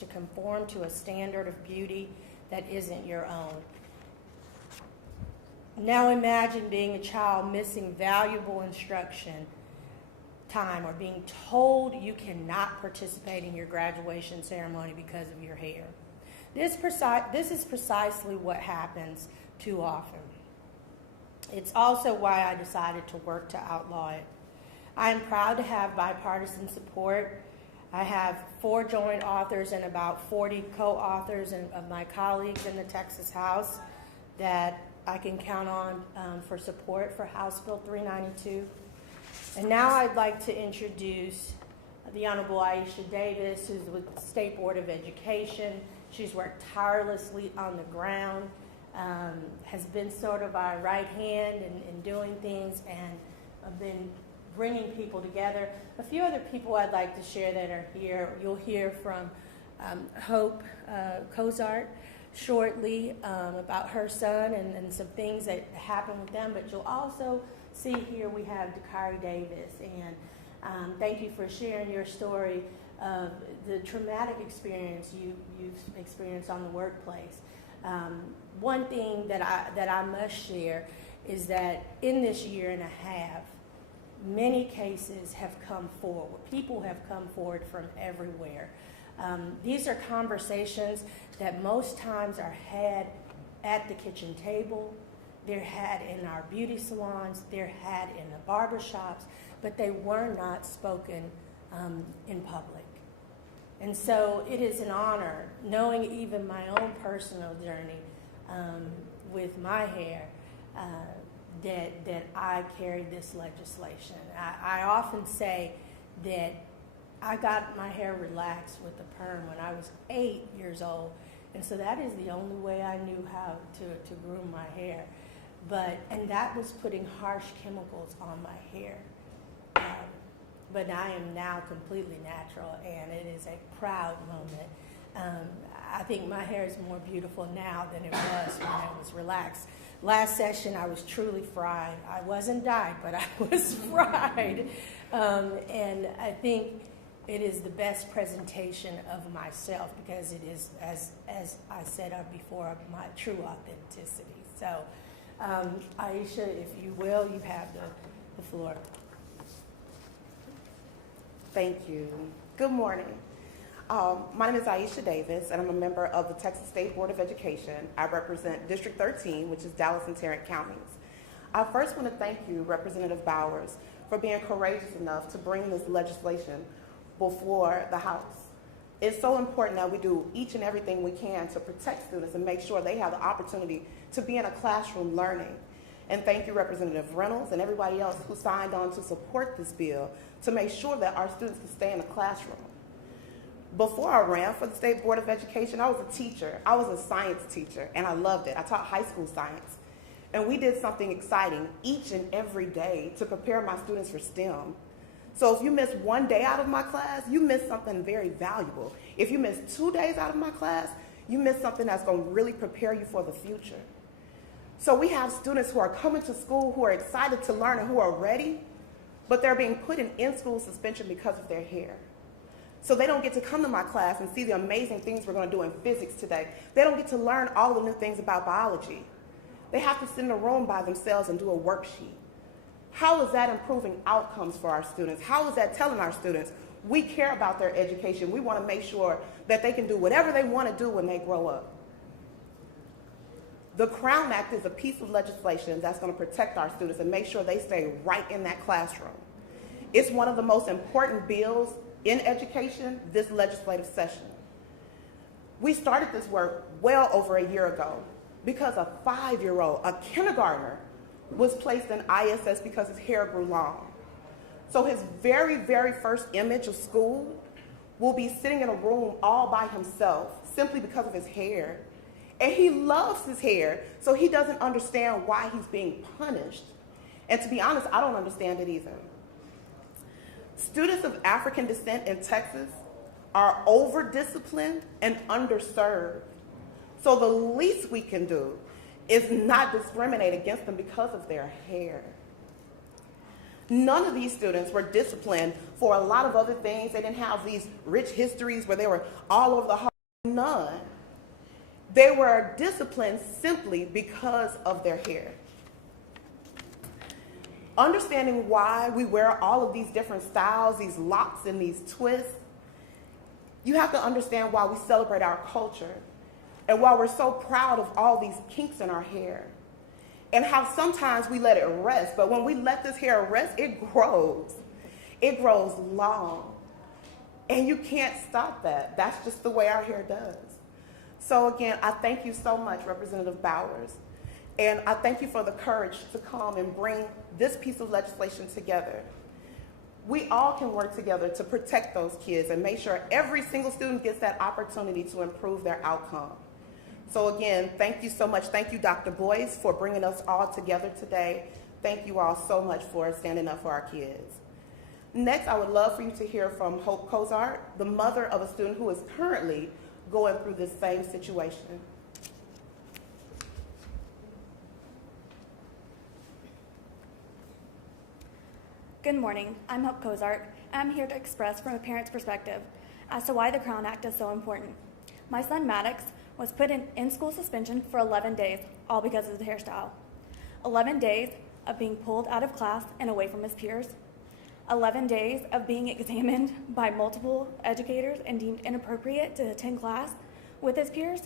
to conform to a standard of beauty that isn't your own. Now imagine being a child missing valuable instruction time or being told you cannot participate in your graduation ceremony because of your hair. This is precisely what happens too often. It's also why I decided to work to outlaw it. I am proud to have bipartisan support. I have 4 joint authors and about 40 co-authors of my colleagues in the Texas House that I can count on for support for House Bill 392. And now I'd like to introduce the Honorable Aisha Davis, who's with the State Board of Education. She's worked tirelessly on the ground, has been sort of our right hand in doing things, and been bringing people together. A few other people I'd like to share that are here. You'll hear from Hope Cozart shortly about her son and some things that happened with them, but you'll also see here we have Dakari Davis, and thank you for sharing your story of the traumatic experience you've experienced on the workplace. One thing that I must share is that in this year and a half, many cases have come forward. People have come forward from everywhere. These are conversations that most times are had at the kitchen table. They're had in our beauty salons. They're had in the barbershops, but they were not spoken in public. And so it is an honor, knowing even my own personal journey with my hair, that I carried this legislation. I often say that I got my hair relaxed with the perm when I was 8 years old, and so that is the only way I knew how to groom my hair. And that was putting harsh chemicals on my hair. But I am now completely natural, and it is a proud moment. I think my hair is more beautiful now than it was when it was relaxed. Last session, I was truly fried. I wasn't dyed, but I was fried. And I think it is the best presentation of myself because it is, as I said before, my true authenticity. So, Aisha, if you will, you have the floor. Thank you. Good morning. My name is Aisha Davis, and I'm a member of the Texas State Board of Education. I represent District 13, which is Dallas and Tarrant counties. I first want to thank you, Representative Bowers, for being courageous enough to bring this legislation before the House. It's so important that we do each and everything we can to protect students and make sure they have the opportunity to be in a classroom learning. And thank you, Representative Reynolds and everybody else who signed on to support this bill to make sure that our students can stay in the classroom. Before I ran for the State Board of Education, I was a teacher. I was a science teacher, and I loved it. I taught high school science. And we did something exciting each and every day to prepare my students for STEM. So if you miss one day out of my class, you miss something very valuable. If you miss 2 days out of my class, you miss something that's going to really prepare you for the future. So we have students who are coming to school who are excited to learn and who are ready, but they're being put in in-school suspension because of their hair. So they don't get to come to my class and see the amazing things we're going to do in physics today. They don't get to learn all the new things about biology. They have to sit in a room by themselves and do a worksheet. How is that improving outcomes for our students? How is that telling our students we care about their education? We want to make sure that they can do whatever they want to do when they grow up. The Crown Act is a piece of legislation that's going to protect our students and make sure they stay right in that classroom. It's one of the most important bills in education this legislative session. We started this work well over a year ago because a 5-year-old, a kindergartner, was placed in ISS because his hair grew long. So his very, very first image of school will be sitting in a room all by himself simply because of his hair. And he loves his hair, so he doesn't understand why he's being punished. And to be honest, I don't understand it either. Students of African descent in Texas are over-disciplined and underserved. So the least we can do is not discriminate against them because of their hair. None of these students were disciplined for a lot of other things. They didn't have these rich histories where they were all over the hall. None. They were disciplined simply because of their hair. Understanding why we wear all of these different styles, these locks and these twists, you have to understand why we celebrate our culture and why we're so proud of all these kinks in our hair. And how sometimes we let it rest, but when we let this hair rest, it grows. It grows long. And you can't stop that. That's just the way our hair does. So again, I thank you so much, Representative Bowers. And I thank you for the courage to come and bring this piece of legislation together. We all can work together to protect those kids and make sure every single student gets that opportunity to improve their outcome. So again, thank you so much. Thank you, Dr. Boyce, for bringing us all together today. Thank you all so much for standing up for our kids. Next, I would love for you to hear from Hope Cozart, the mother of a student who is currently going through this same situation. Good morning. I'm Hope Cozart. I'm here to express from a parent's perspective as to why the Crown Act is so important. My son Maddox was put in school suspension for 11 days, all because of his hairstyle. 11 days of being pulled out of class and away from his peers. 11 days of being examined by multiple educators and deemed inappropriate to attend class with his peers.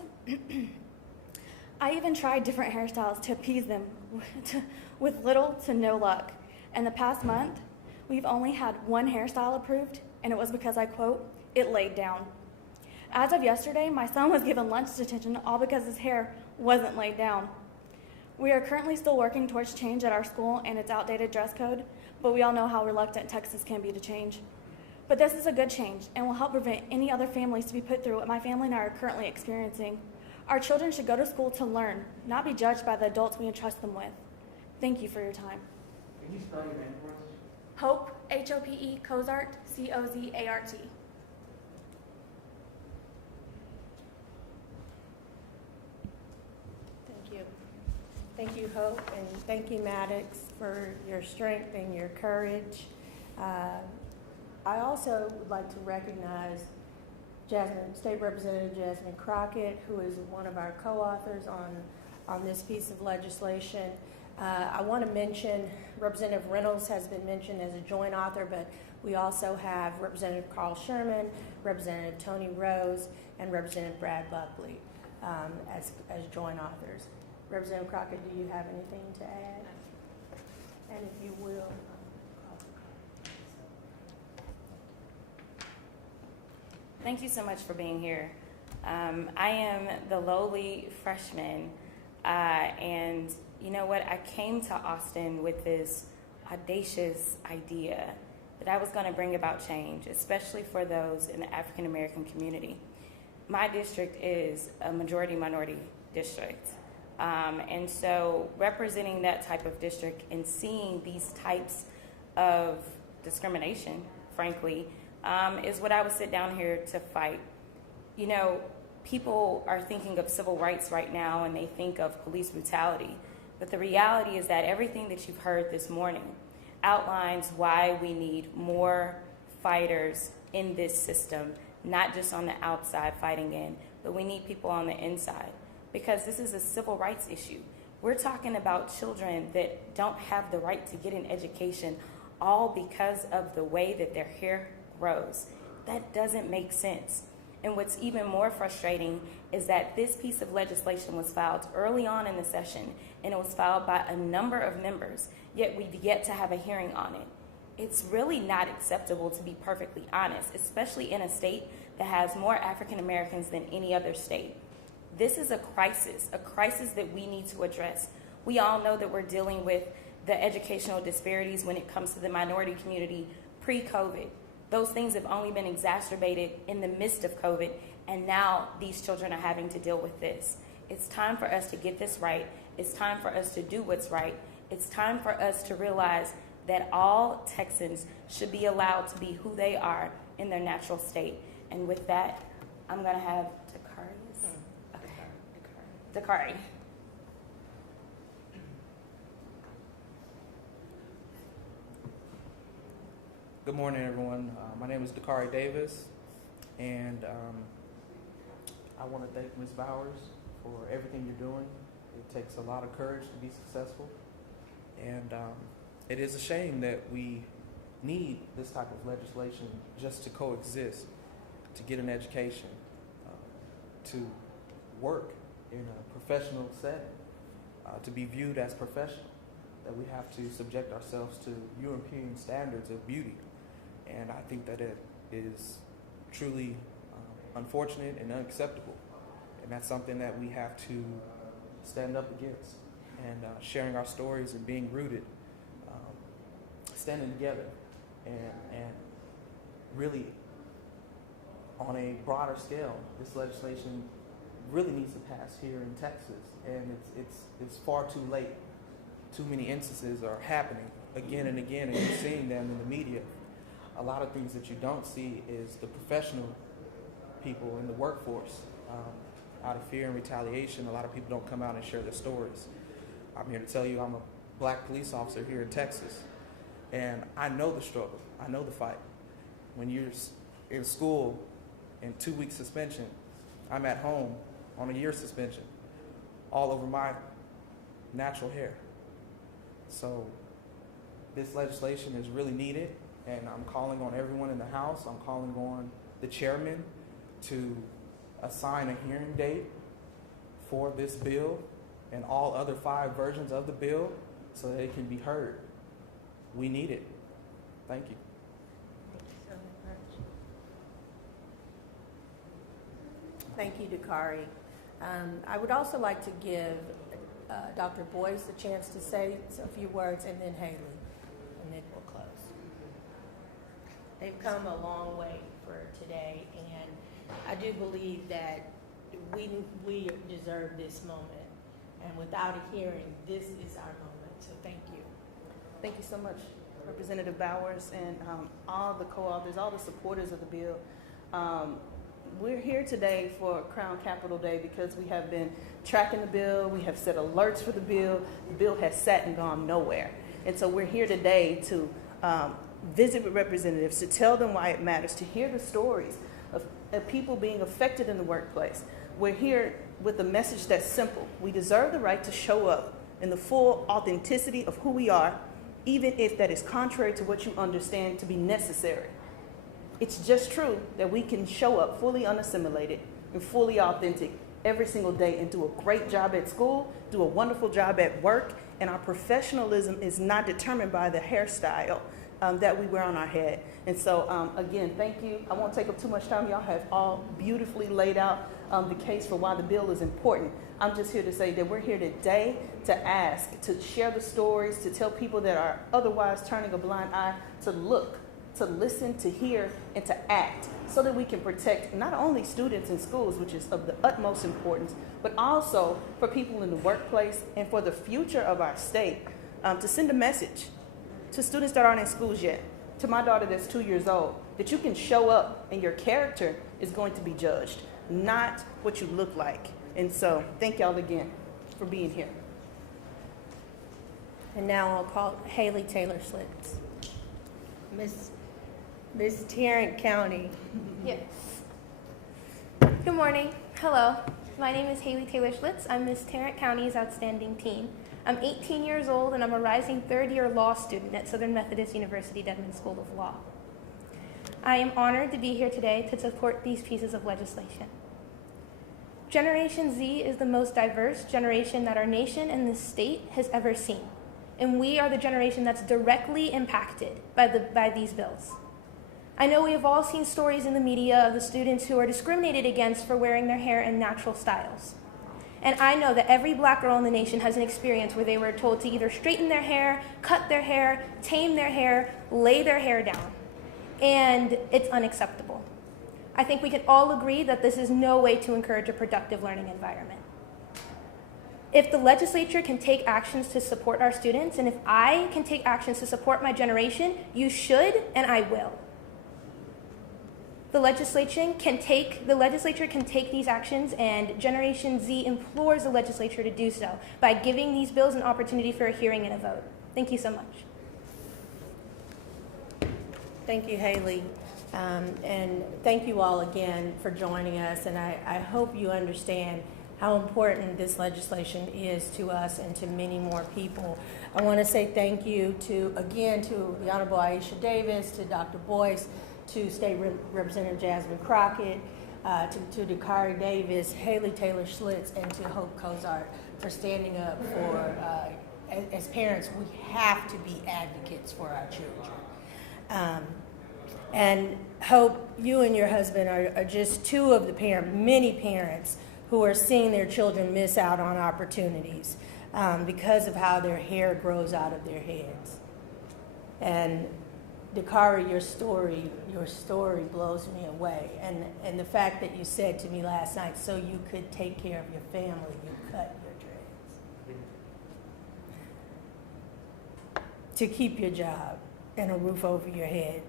I even tried different hairstyles to appease them with little to no luck. In the past month, we've only had one hairstyle approved, and it was because, I quote, "it laid down." As of yesterday, my son was given lunch detention all because his hair wasn't laid down. We are currently still working towards change at our school and its outdated dress code, but we all know how reluctant Texas can be to change. But this is a good change and will help prevent any other families to be put through what my family and I are currently experiencing. Our children should go to school to learn, not be judged by the adults we entrust them with. Thank you for your time. Can you spell your name for us? Hope, H-O-P-E, Cozart, C-O-Z-A-R-T. Thank you. Thank you, Hope, and thank you, Maddox, for your strength and your courage. I also would like to recognize State Representative Jasmine Crockett, who is one of our co-authors on this piece of legislation. I want to mention Representative Reynolds has been mentioned as a joint author, but we also have Representative Carl Sherman, Representative Tony Rose, and Representative Brad Buckley as joint authors. Representative Crockett, do you have anything to add? And if you will. Thank you so much for being here. I am the lowly freshman, and you know what? I came to Austin with this audacious idea that I was going to bring about change, especially for those in the African American community. My district is a majority minority district. And so representing that type of district and seeing these types of discrimination, frankly, is what I would sit down here to fight. You know, people are thinking of civil rights right now and they think of police brutality. But the reality is that everything that you've heard this morning outlines why we need more fighters in this system, not just on the outside fighting in, but we need people on the inside. Because this is a civil rights issue. We're talking about children that don't have the right to get an education, all because of the way that their hair grows. That doesn't make sense. And what's even more frustrating is that this piece of legislation was filed early on in the session, and it was filed by a number of members, yet we've yet to have a hearing on it. It's really not acceptable, to be perfectly honest, especially in a state that has more African Americans than any other state. This is a crisis that we need to address. We all know that we're dealing with the educational disparities when it comes to the minority community pre-COVID. Those things have only been exacerbated in the midst of COVID, and now these children are having to deal with this. It's time for us to get this right. It's time for us to do what's right. It's time for us to realize that all Texans should be allowed to be who they are in their natural state. And with that, I'm going to have Dakari. Good morning, everyone. My name is Dakari Davis, and I want to thank Ms. Bowers for everything you're doing. It takes a lot of courage to be successful, and it is a shame that we need this type of legislation just to coexist, to get an education, to work in a professional setting, to be viewed as professional, that we have to subject ourselves to European standards of beauty. And I think that it is truly unfortunate and unacceptable. And that's something that we have to stand up against. And sharing our stories and being rooted, standing together, and really on a broader scale, this legislation really needs to pass here in Texas. And it's far too late. Too many instances are happening again and again, and you're seeing them in the media. A lot of things that you don't see is the professional people in the workforce. Out of fear and retaliation, a lot of people don't come out and share their stories. I'm here to tell you I'm a black police officer here in Texas, and I know the struggle. I know the fight. When you're in school in 2-week suspension, I'm at home on a year suspension, all over my natural hair. So this legislation is really needed, and I'm calling on everyone in the House. I'm calling on the chairman to assign a hearing date for this bill and all other 5 versions of the bill so that it can be heard. We need it. Thank you. Thank you, Dakari. I would also like to give Dr. Boyce a chance to say a few words, and then Haley, and then we'll close. They've come a long way for today, and I do believe that we deserve this moment. And without a hearing, this is our moment. So thank you. Thank you so much, Representative Bowers, and all the co-authors, all the supporters of the bill. We're here today for Crown Capital Day because we have been tracking the bill. We have set alerts for the bill. The bill has sat and gone nowhere. And so we're here today to visit with representatives, to tell them why it matters, to hear the stories of people being affected in the workplace. We're here with a message that's simple. We deserve the right to show up in the full authenticity of who we are, even if that is contrary to what you understand to be necessary. It's just true that we can show up fully unassimilated and fully authentic every single day and do a great job at school, do a wonderful job at work, and our professionalism is not determined by the hairstyle that we wear on our head. And so, again, thank you. I won't take up too much time. Y'all have all beautifully laid out the case for why the bill is important. I'm just here to say that we're here today to ask, to share the stories, to tell people that are otherwise turning a blind eye, to look, to listen, to hear, and to act, so that we can protect not only students in schools, which is of the utmost importance, but also for people in the workplace and for the future of our state, to send a message to students that aren't in schools yet, to my daughter that's 2 years old, that you can show up and your character is going to be judged, not what you look like. And so thank y'all again for being here. And now I'll call Haley Taylor Slits. Miss Tarrant County. Yes. Good morning. Hello. My name is Haley Taylor Schlitz. I'm Miss Tarrant County's Outstanding Teen. I'm 18 years old and I'm a rising third-year law student at Southern Methodist University Dedman School of Law. I am honored to be here today to support these pieces of legislation. Generation Z is the most diverse generation that our nation and this state has ever seen. And we are the generation that's directly impacted by these bills. I know we have all seen stories in the media of the students who are discriminated against for wearing their hair in natural styles. And I know that every black girl in the nation has an experience where they were told to either straighten their hair, cut their hair, tame their hair, lay their hair down. And it's unacceptable. I think we can all agree that this is no way to encourage a productive learning environment. If the legislature can take actions to support our students, and if I can take actions to support my generation, you should, and I will. The legislature can take these actions, and Generation Z implores the legislature to do so by giving these bills an opportunity for a hearing and a vote. Thank you so much. Thank you, Haley. And thank you all again for joining us. And I hope you understand how important this legislation is to us and to many more people. I want to say thank you to the Honorable Aisha Davis, to Dr. Boyce, to State Representative Jasmine Crockett, to Dakari Davis, Haley Taylor Schlitz, and to Hope Cozart for standing up for, as parents, we have to be advocates for our children. And Hope, you and your husband are just two of the many parents who are seeing their children miss out on opportunities because of how their hair grows out of their heads. And Dakari, your story blows me away. And the fact that you said to me last night, so you could take care of your family, you cut your dreads. To keep your job and a roof over your head.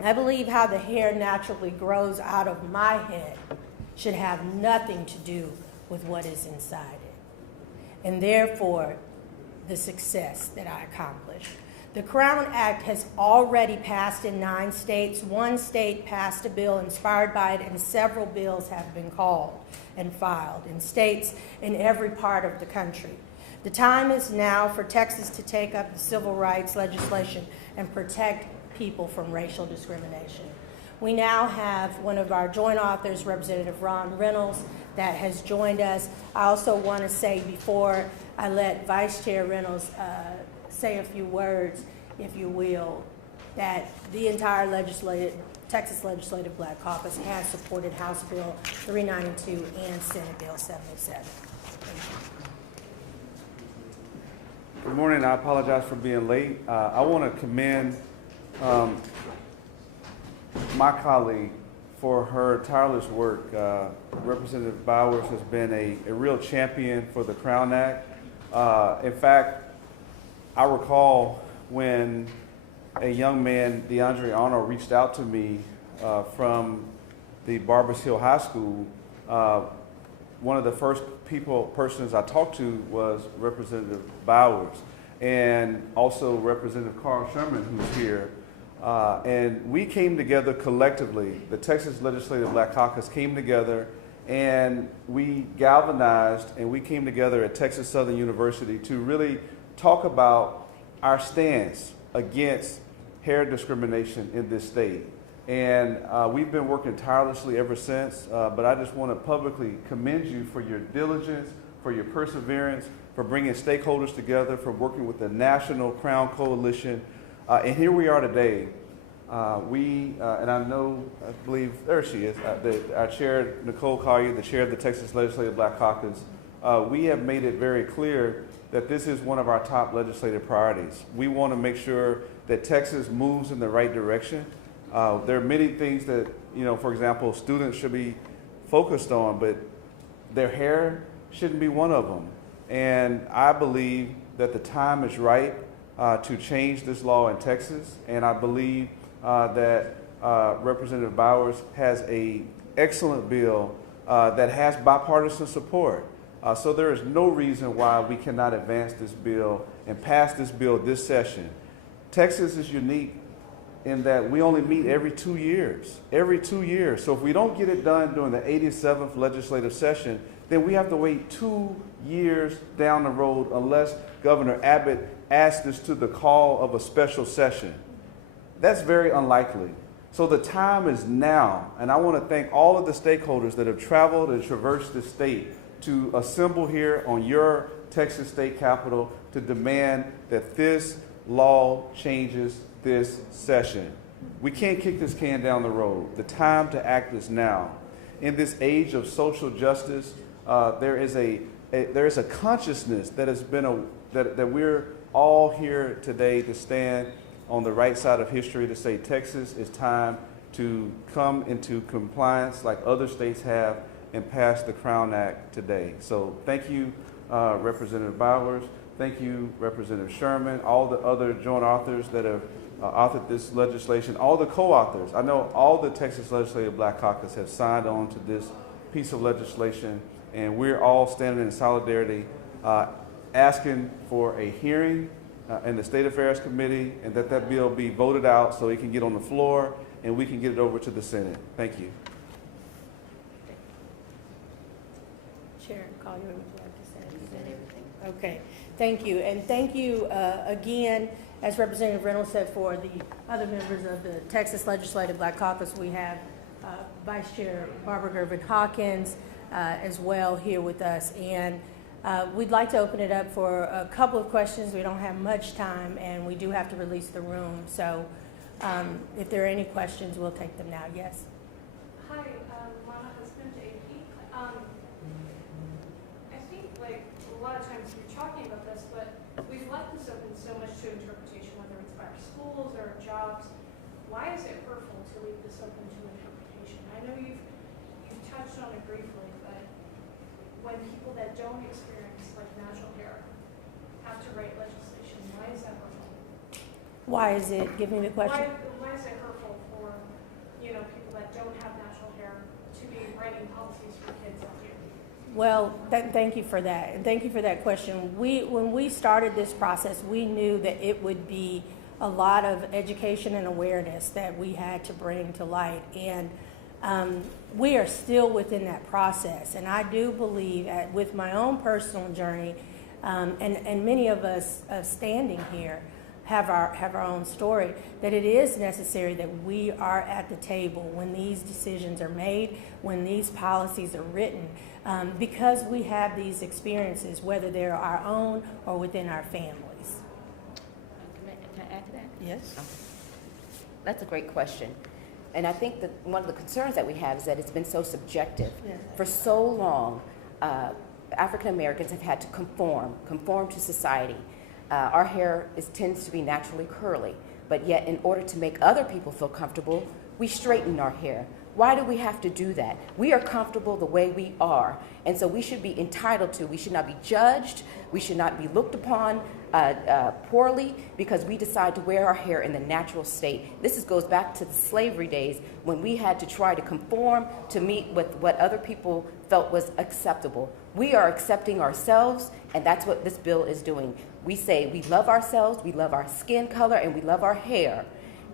I believe how the hair naturally grows out of my head should have nothing to do with what is inside it. And therefore, the success that I accomplished. The Crown Act has already passed in 9 states. 1 state passed a bill inspired by it, and several bills have been called and filed in states in every part of the country. The time is now for Texas to take up the civil rights legislation and protect people from racial discrimination. We now have one of our joint authors, Representative Ron Reynolds, that has joined us. I also want to say, before I let Vice Chair Reynolds say a few words, if you will, that the entire Texas Legislative Black Caucus has supported House Bill 392 and Senate Bill 77. Thank you. Good morning. I apologize for being late. I want to commend my colleague for her tireless work. Representative Bowers has been a real champion for the Crown Act. In fact, I recall when a young man, DeAndre Arnold, reached out to me from the Barbers Hill High School. One of the first persons I talked to was Representative Bowers, and also Representative Carl Sherman, who's here. And we came together collectively. The Texas Legislative Black Caucus came together, and we galvanized, and we came together at Texas Southern University to really talk about our stance against hair discrimination in this state. And we've been working tirelessly ever since, but I just want to publicly commend you for your diligence, for your perseverance, for bringing stakeholders together, for working with the National Crown Coalition. And here we are today. And I believe, there she is, our chair, Nicole Collier, the chair of the Texas Legislative Black Caucus. We have made it very clear that this is one of our top legislative priorities. We want to make sure that Texas moves in the right direction. There are many things that, for example, students should be focused on, but their hair shouldn't be one of them. And I believe that the time is right to change this law in Texas, and I believe that Representative Bowers has an excellent bill that has bipartisan support. So there is no reason why we cannot advance this bill and pass this bill this session. Texas is unique in that we only meet every 2 years. Every 2 years. So if we don't get it done during the 87th legislative session, then we have to wait 2 years down the road unless Governor Abbott adds this to the call of a special session. That's very unlikely. So the time is now, and I want to thank all of the stakeholders that have traveled and traversed the state to assemble here on your Texas state capitol to demand that this law changes this session. We can't kick this can down the road. The time to act is now. In this age of social justice, there is a consciousness that has been that we're all here today to stand on the right side of history to say Texas is time to come into compliance like other states have and pass the Crown Act today. So thank you, Representative Bowers. Thank you, Representative Sherman, all the other joint authors that have authored this legislation, all the co-authors. I know all the Texas Legislative Black Caucus have signed on to this piece of legislation, and we're all standing in solidarity, asking for a hearing in the State Affairs Committee, and that bill be voted out so it can get on the floor and we can get it over to the Senate. Thank you. Chair Collier, would you like to say anything? Okay, thank you. And thank you again, as Representative Reynolds said, for the other members of the Texas Legislative Black Caucus. We have Vice Chair Barbara Gervin Hawkins as well here with us. And we'd like to open it up for a couple of questions. We don't have much time, and we do have to release the room. So if there are any questions, we'll take them now. Yes? Hi, my husband, AP. I think, like, a lot of times we're talking about this, but we've left this open so much to interpretation, whether it's by our schools or our jobs. Why is it hurtful to leave this open to interpretation? I know you've touched on it briefly, but when people that don't experience, like, natural hair have to write legislation, why is that hurtful? Why is it? Give me the question. Why is it hurtful for, people that don't have natural hair to be writing policies for kids out here? Well, thank you for that, and thank you for that question. When we started this process, we knew that it would be a lot of education and awareness that we had to bring to light, and we are still within that process. And I do believe, with my own personal journey, and many of us standing here have our own story, that it is necessary that we are at the table when these decisions are made, when these policies are written, because we have these experiences, whether they're our own or within our families. Can I add to that? Yes. That's a great question. And I think that one of the concerns that we have is that it's been so subjective. Yeah. For so long, African Americans have had to conform to society. Our hair tends to be naturally curly, but yet in order to make other people feel comfortable, we straighten our hair. Why do we have to do that? We are comfortable the way we are, and so we should be entitled to. We should not be judged. We should not be looked upon poorly because we decide to wear our hair in the natural state. This goes back to the slavery days when we had to try to conform to meet with what other people felt was acceptable. We are accepting ourselves, and that's what this bill is doing. We say we love ourselves, we love our skin color, and we love our hair.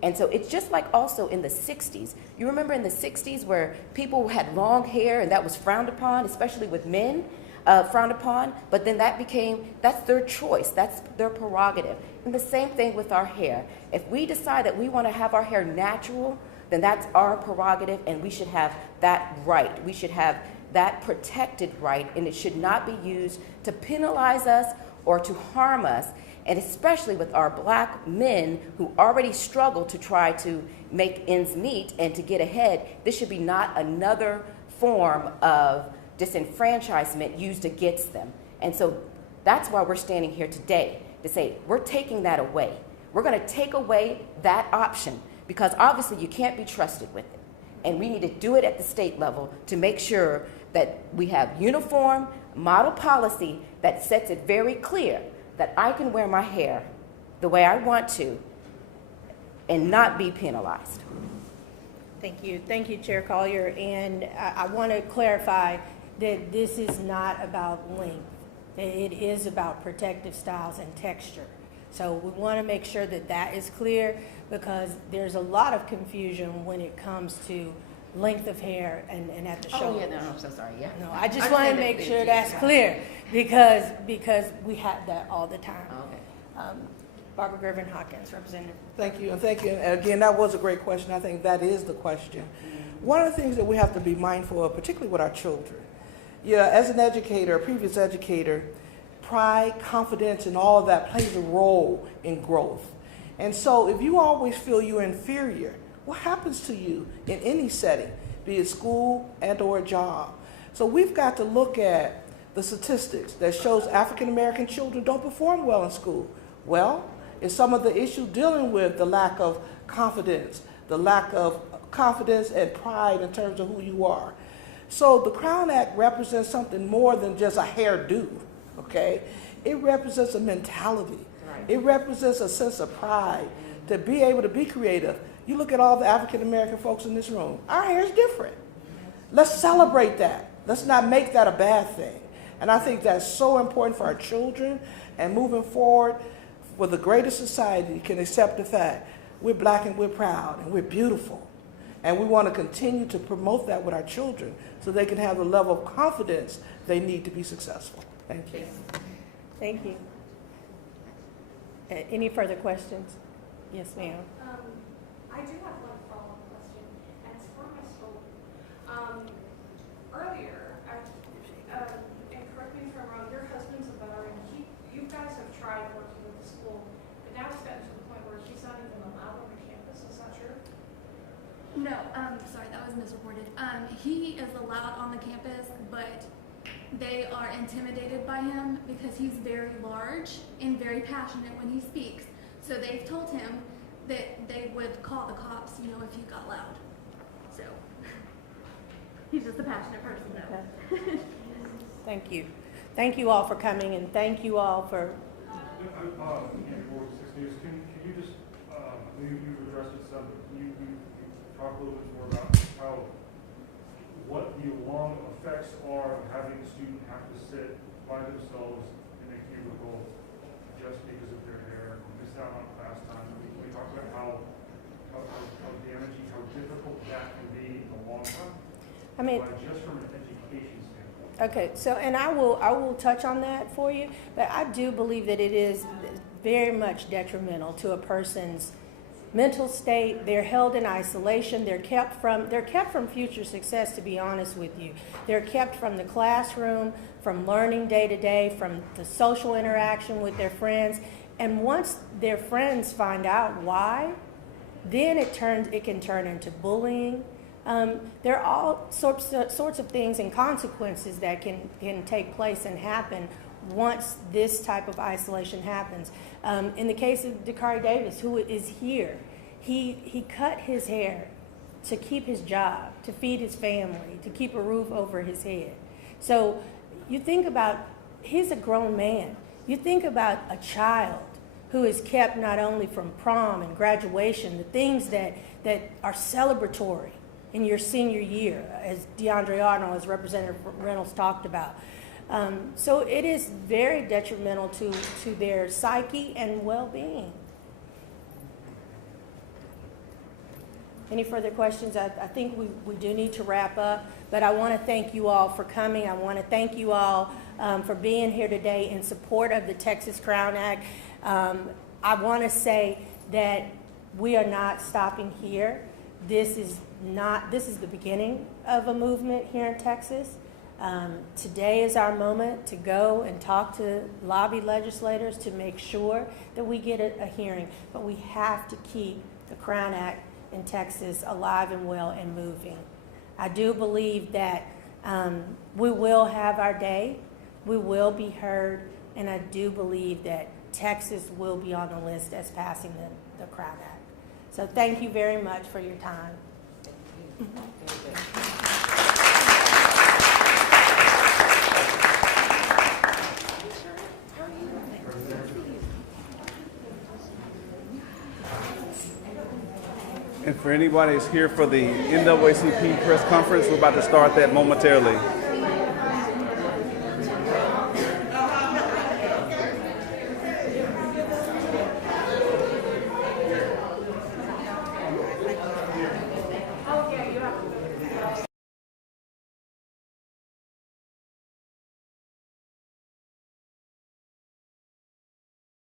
And so it's just like also in the 60s. You remember in the 60s where people had long hair and that was frowned upon, especially with men, frowned upon, but then that's their choice, that's their prerogative. And the same thing with our hair. If we decide that we want to have our hair natural, then that's our prerogative, and we should have that right. We should have that protected right, and it should not be used to penalize us or to harm us, and especially with our black men who already struggle to try to make ends meet and to get ahead. This should be not another form of disenfranchisement used against them. And so that's why we're standing here today, to say we're taking that away. We're going to take away that option because obviously you can't be trusted with it. And we need to do it at the state level to make sure that we have uniform model policy that sets it very clear that I can wear my hair the way I want to and not be penalized. Thank you. Thank you, Chair Collier. And I want to clarify that this is not about length. It is about protective styles and texture. So we want to make sure that that is clear because there's a lot of confusion when it comes to length of hair and at the shoulder. Oh, yeah, no, I'm so sorry, yeah. No, I just want to make sure that's clear because we have that all the time. Okay. Barbara Gervin Hawkins, Representative. Thank you, and thank you. And again, that was a great question. I think that is the question. One of the things that we have to be mindful of, particularly with our children, as an educator, a previous educator, pride, confidence, and all of that plays a role in growth. And so if you always feel you're inferior, what happens to you in any setting, be it school and or a job? So we've got to look at the statistics that shows African American children don't perform well in school. Well, it's some of the issues dealing with the lack of confidence and pride in terms of who you are. So the Crown Act represents something more than just a hairdo, okay? It represents a mentality. Right. It represents a sense of pride to be able to be creative. You look at all the African American folks in this room, our hair is different. Let's celebrate that. Let's not make that a bad thing. And I think that's so important for our children and moving forward for the greater society can accept the fact we're black and we're proud and we're beautiful. And we want to continue to promote that with our children so they can have the level of confidence they need to be successful. Thank you. Thank you. Any further questions? Yes, ma'am. I do have one follow-up question, and it's for Ms. Hope. Earlier, and correct me if I'm wrong, your husband's a veteran. You guys have tried working with the school, but now it's gotten to the point where he's not even allowed on the campus. Is that true? No, sorry, that was misreported. He is allowed on the campus, but they are intimidated by him because he's very large and very passionate when he speaks. So they've told him that they would call the cops, if he got loud. So he's just a passionate person, though. Okay. Thank you. Thank you all for coming, and thank you all for. Can you just, you addressed it some, you talk a little bit more about what the long effects are of having a student have to sit by themselves in a cubicle just because of their hair, or miss out on class time. We talk about how damaging, how difficult that can be in the long run. I mean, but just from an education standpoint. Okay, so and I will touch on that for you, but I do believe that it is very much detrimental to a person's mental state. They're held in isolation. They're kept from future success, to be honest with you. They're kept from the classroom, from learning day to day, from the social interaction with their friends. And once their friends find out why, then it can turn into bullying. There are all sorts of things and consequences that can take place and happen once this type of isolation happens. In the case of Dakari Davis, who is here, he cut his hair to keep his job, to feed his family, to keep a roof over his head. So you think about, he's a grown man. You think about a child who is kept not only from prom and graduation, the things that are celebratory in your senior year, as DeAndre Arnold, as Representative Reynolds talked about. So it is very detrimental to their psyche and well-being. Any further questions? I think we do need to wrap up, but I want to thank you all for coming. I want to thank you all for being here today in support of the Texas Crown Act. I want to say that we are not stopping here. This is the beginning of a movement here in Texas. Today is our moment to go and talk to lobby legislators to make sure that we get a hearing, but we have to keep the Crown Act in Texas alive and well and moving. I do believe that we will have our day, we will be heard, and I do believe that Texas will be on the list as passing the Crown Act. So thank you very much for your time. And for anybody who's here for the NAACP press conference, we're about to start that momentarily.